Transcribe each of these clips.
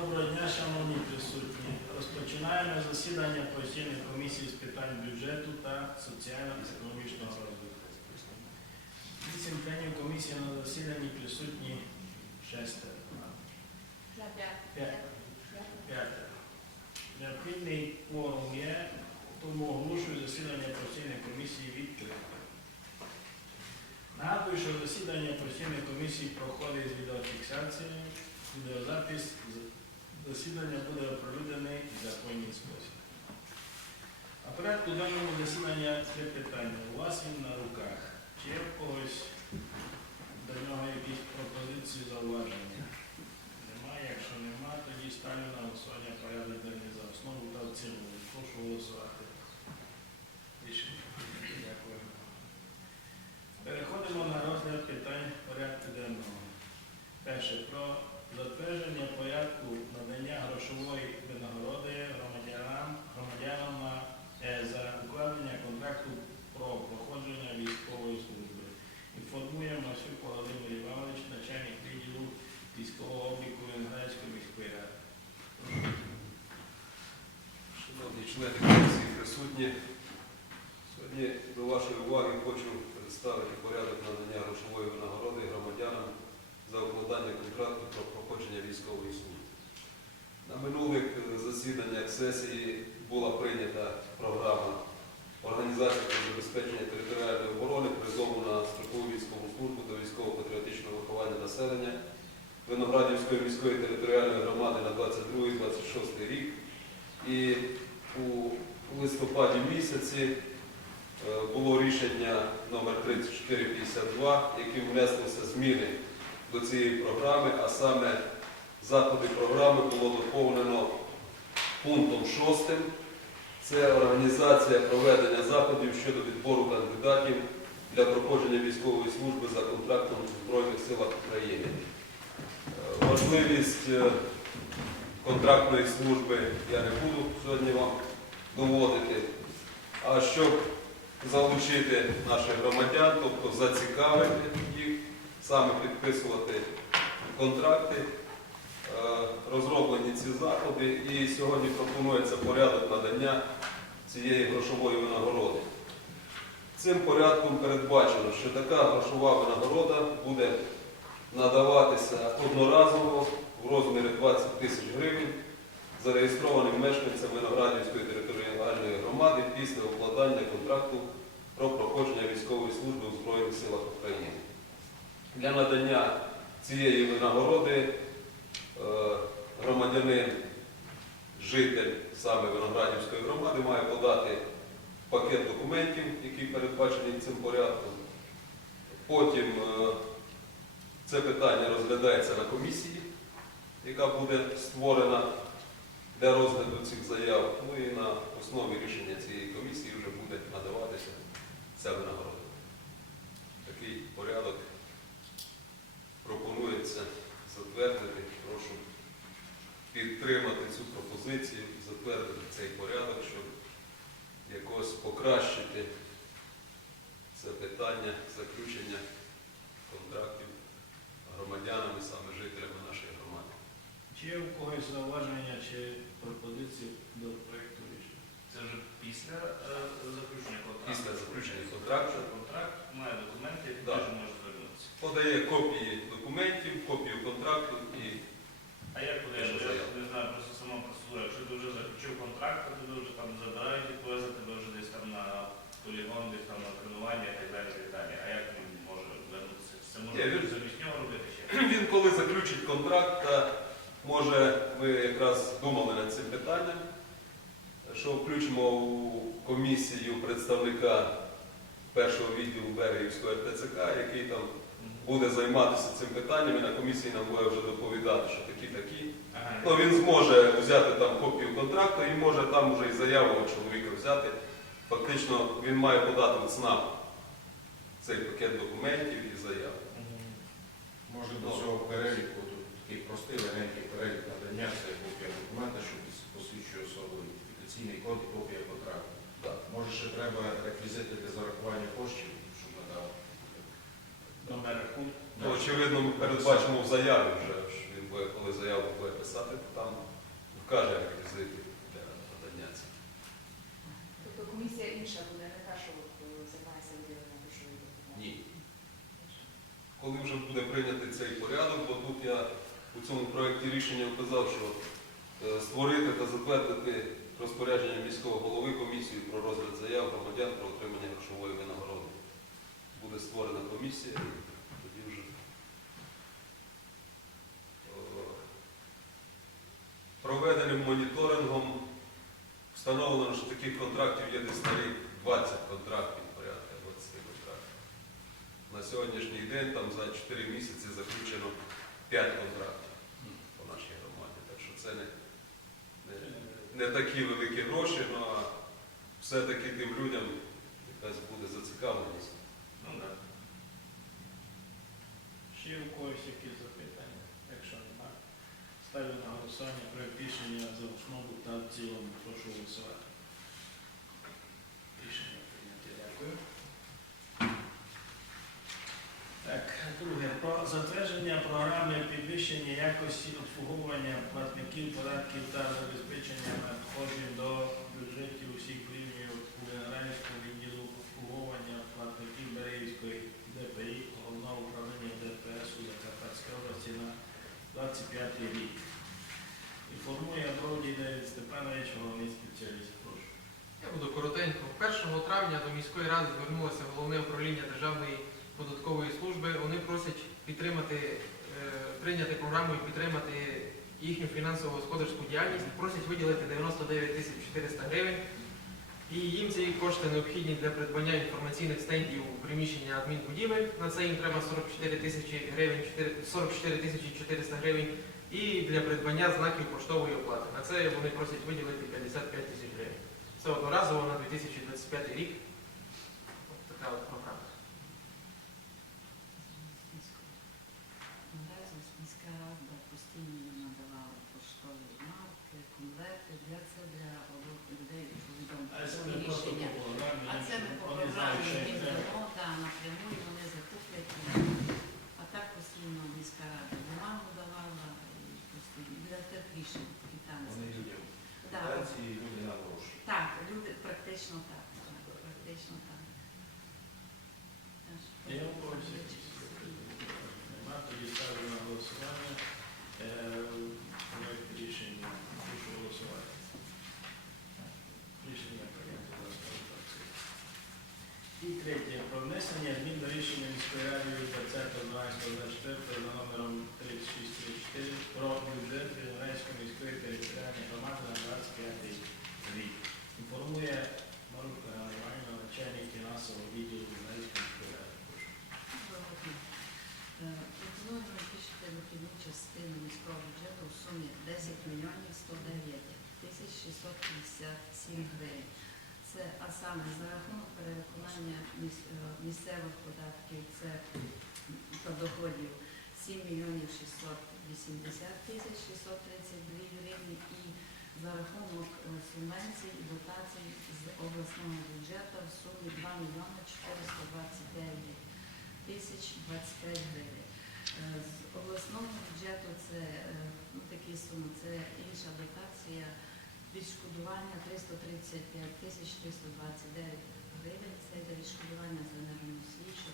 Доброго дня, шановні присутні. Розпочинаємо засідання постійної комісії з питань бюджету та соціально-економічного розвитку. Вісім членів комісії на засіданні присутні шестеро. П'ятеро. Необхідний кворум є, тому оголошую засідання постійної комісії відкритим. Нагадую, що засідання постійної комісії проходить з відеофіксацією. Відеозапис засідання буде оприлюднений в законній спосіб. А порядку даного засідання це питання. У вас він на руках. Чи є в когось до нього якісь пропозиції, зауваження? Немає. Якщо нема, тоді ставлю на голосування порядок денний за основу та в цілому. Прошу голосувати. Рішення. Дякую. Переходимо на розгляд питань порядку денного. Перше про затвердження порядку надання грошової винагороди громадянам, громадянам на, е, за укладення контракту про проходження військової служби. Інформує Масюк Володимир Іванович, начальник відділу військового обліку Венградської міської ради. Шановні члени комісії присутні, сьогодні до вашої уваги хочу представити порядок надання грошової винагороди громадянам за укладання контракту про проходження військової служби. На минулих е, засіданнях сесії була прийнята програма організації забезпечення територіальної оборони, призову на строкову військову службу та військово-патріотичного виховання населення Виноградівської міської територіальної громади на 22-26 рік. І у листопаді місяці е, було рішення номер 3452, яким внеслися зміни до цієї програми, а саме заходи програми було доповнено пунктом 6. Це організація проведення заходів щодо відбору кандидатів для проходження військової служби за контрактом в Збройних силах України. Е, Важливість е, контрактної служби я не буду сьогодні вам доводити. А щоб залучити наших громадян, тобто зацікавити їх, саме підписувати контракти, е, розроблені ці заходи, і сьогодні пропонується порядок надання цієї грошової винагороди. Цим порядком передбачено, що така грошова винагорода буде надаватися одноразово в розмірі 20 тисяч гривень зареєстрованим мешканцям Виноградівської територіальної громади після укладання контракту про проходження військової служби у Збройних силах України. Для надання цієї винагороди е, громадянин, житель саме Виноградівської громади має подати пакет документів, який передбачений цим порядком. Потім е, це питання розглядається на комісії, яка буде створена для розгляду цих заяв. Ну і на основі рішення цієї комісії вже буде надаватися ця винагорода. Такий порядок пропонується затвердити. Прошу підтримати цю пропозицію, затвердити цей порядок, щоб якось покращити це питання заключення контрактів громадянами, саме жителями нашої громади. Чи є у когось зауваження чи пропозиції до проєкту рішення? Це вже після е, заключення контракту. Після заключення контракту. Контракт має документи, Да. теж може звернутися. Подає копії документів, копію контракту і А як буде, Що я не знаю, просто сама процедура. Якщо ти вже заключив контракт, то тебе вже там забирають і повезли тебе вже десь там на полігон, десь там на тренування і так далі. і так далі. А як він може звернутися? Це може Ні, він- замість нього робити ще? він коли заключить контракт, та може ми якраз думали над цим питанням, що включимо у комісію представника першого відділу Берегівського РТЦК, який там буде займатися цим питанням і на комісії нам буде вже доповідати, що такі-такі. Ага. Ну, він зможе взяти там копію контракту і може там вже і заяву чоловіка взяти. Фактично він має подати в ЦНАП цей пакет документів і заяв. Може до цього переліку, такий простий легенький перелік надання, це копія документа, що посвідчує особу, ідентифікаційний код і копія контракту. Може ще треба реквізити для зарахування коштів, щоб надав. Номер рахунку. Ну, очевидно, ми передбачимо в заяві вже, що він буде, коли заяву буде писати, то там вкаже реквізити для надання цих. Тобто комісія інша буде, не та, що е, займається виділенням грошової допомоги. Ні. Коли вже буде прийнятий цей порядок, бо тут я у цьому проєкті рішення вказав, що е, створити та затвердити розпорядження міського голови комісії про розгляд заяв громадян про отримання грошової винагороди. Буде створена комісія тоді вже е, проведеним моніторингом встановлено, що таких контрактів є десь на рік 20 контрактів, порядка 20 контрактів. На сьогоднішній день там за 4 місяці заключено 5 контрактів по нашій громаді. Так що це не, не, не такі великі гроші, але все-таки тим людям якась буде зацікавленість. Ну так. Ще у когось якісь запитання? Якщо немає, ставлю на голосування проект рішення за основу та в цілому. Прошу голосувати. Рішення прийняте. Дякую. Так, друге. Про затвердження програми підвищення якості обслуговування платників податків та забезпечення надходжень до бюджетів усіх рівнів у Генеральському відділу обслуговування платників Берегівської ДПІ Головного управління ДПС у Закарпатській області на 25 й рік. Інформує Броді Давид Степанович, головний спеціаліст. Прошу. Я буду коротенько. 1 травня до міської ради звернулося головне управління Державної податкової служби. Вони просять підтримати, прийняти програму і підтримати їхню фінансово-господарську діяльність. Просять виділити 99 тисяч 400 гривень. І їм ці кошти необхідні для придбання інформаційних стендів у приміщенні адмінбудівель. На це їм треба 44 тисячі гривень, 44 тисячі 400 гривень. І для придбання знаків поштової оплати. На це вони просять виділити 55 тисяч гривень. Це одноразово на 2025 рік. От така от програма. Разом міська рада постійно надавала поштові марки, конверти. Для це для роботи людей повідомлення А це ми просто рішення. по програмі. А це ми по Вони знають, програмі що їм їм треба. дамо, та напряму і вони закуплять. А так постійно міська рада бумагу давала і постійно для тих рішень Вони квитанції. людям Так, квитанції, люди на гроші. так, люди практично так. Практично так. Запитання? Нема, тоді ставлю на голосування. Е, Проект рішення. Прошу голосувати. Рішення прийнято за цілому. І третє. Про внесення змін до рішення міської ради 20.12.24 за номером 3634 про бюджет Вінницької міської територіальної громади на 25 рік. Інформує Марусна Іванівна, начальник фінансового відділу Вінницької міської ради. Прошу. Е, Пропонуємо збільшити дохідну частину міського бюджету у сумі 10 мільйонів 109 тисяч 657 гривень. Це, а саме за рахунок перевиконання е, місцевих податків, це та доходів 7 мільйонів 680 тисяч 632 гривні і за рахунок е, субвенцій і дотацій з обласного бюджету в сумі 2 мільйони 429 тисяч 25 гривень. Е, З обласного бюджету це ну, такі суми, це інша дотація, відшкодування 335 тисяч 329 гривень. Це йде відшкодування за енергоносії, що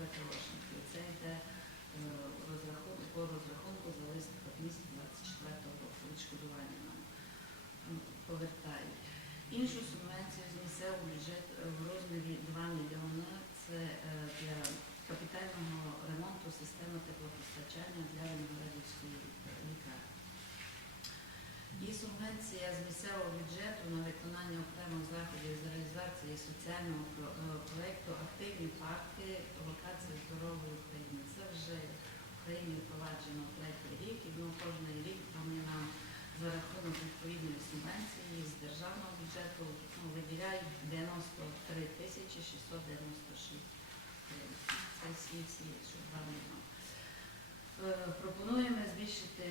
ВТОшників. Це йде е, по розрахунку за листопад місяць 24 року. Відшкодування нам повертають. Іншу субвенцію з місцевого бюджету е, в розмірі 2 мільйони це е, для капітального ремонту системи теплопостачання для Виноградівської лікарні. І субвенція з місцевого бюджету на виконання окремих заходів з реалізації соціального про- е, Активні парки локації здорової України. Це вже в Україні впроваджено третій рік, і ну, кожен рік вони нам за рахунок відповідної субвенції з державного бюджету ну, виділяють 93 тисячі 696 гривень. Це всі, всі, що мільйони. Е, Пропонуємо збільшити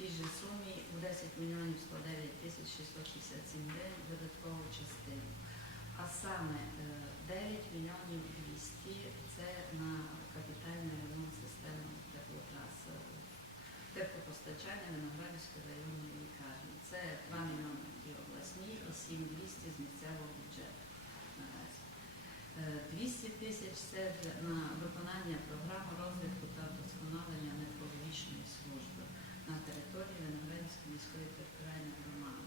тій же сумі у 10 мільйонів 109 тисяч 657 гривень видаткову частину. А саме е, 9 мільйонів 200 це на капітальний ремонт системи теплотрас. В спиртопостачання Виноградівської районної лікарні. Це 2 мільйони обласні і 7200 з місцевого бюджету наразі. Е, 200 тисяч це на виконання програми розвитку та вдосконалення нефрологічної служби на території Виноградівської міської територіальної громади.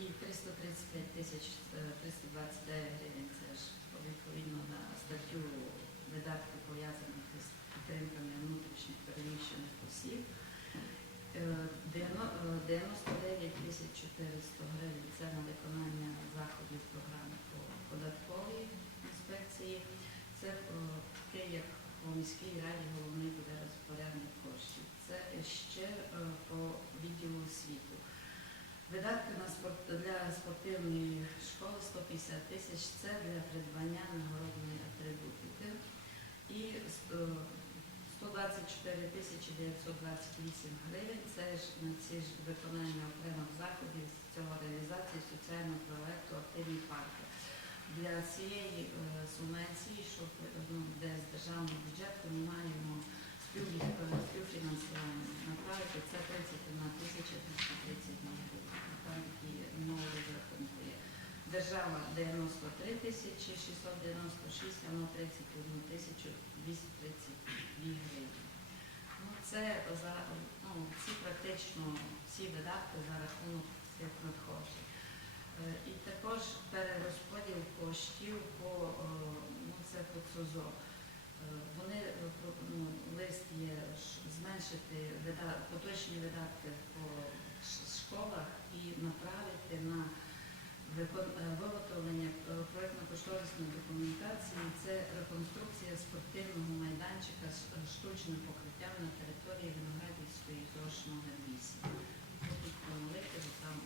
І 335 тисяч е, 329 гривень це ж відповідно на статтю видатків пов'язаних із підтримками внутрішніх переміщених осіб. Е, дев'яно- е, 99 тисяч 400 гривень це на виконання заходів програми по податковій інспекції. Це е, таке, як по міській раді головний буде розпорядник коштів. Це ще е, по відділу освіту. Видатки на спорт для спортивної школи 150 тисяч це для придбання нагородної атрибутики. І е, 124 тисячі 928 гривень це ж на ці ж виконання окремих заходів з цього реалізації соціального проекту Активні парки. Для цієї е, субвенції, що ну, де з державного бюджету ми маємо е, співфінансування направити, це 31 тисяча 232 гривень. Там такі нові розрахунки є. Держава 93 тисячі 696, а на 31 тисячу 232 гривень. Ну, це за ну, ці практично всі видатки за рахунок цих надходжень. Е, І також перерозподіл коштів по е, ну, це по ЦУЗО. Е, Вони ну, лист є зменшити вида- поточні видатки по школах і направити на виготовлення проєктно-кошторисної документації. Це реконструкція спортивного майданчика з штучним покриттям на території Виноградівської номер 8. Тут там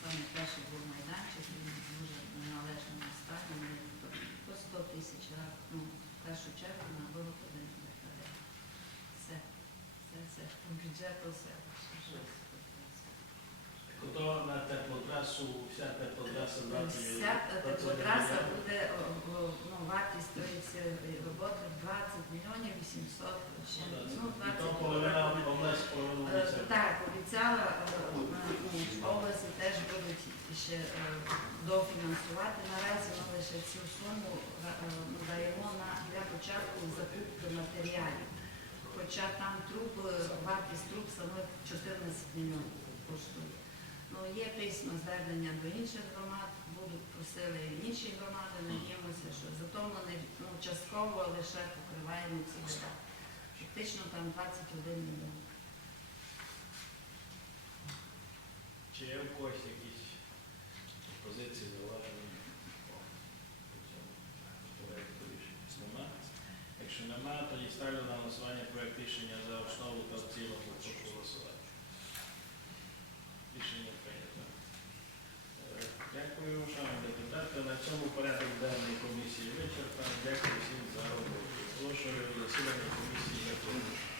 саме перший був майданчик, він дуже неналежному стані. По- По 100 тисяч раз, ну, в першу чергу на виготовлення. Все. Це все. Бюджету все. Що на теплотрасу, вся теплотраса 20 Вся теплотраса буде о, ну, вартість тої всієї роботи 20 мільйонів 800 ще, ну, І то 20 половина область, Е, половина Так, обіцяла е, ну, області теж будуть ще е, дофінансувати. Наразі ми лише цю суму е, е, даємо на для початку закупки матеріалів. Хоча там труб, е, вартість труб самих 14 мільйонів коштує. Є письма звернення до інших громад, будуть просили інші громади, надіємося, що зато ну, частково лише покриваємо ці видатки. Фактично там 21 мільйон. Чи є в когось якісь пропозиції, зауваження по цьому проекту рішення? Якщо нема, тоді ставлю на голосування проект рішення за основу та в цілому прошу голосувати. Рішення Дякую, шановні депутати. На цьому порядок денний комісії вичерпано. Дякую всім за роботу. Оголошую засідання комісії.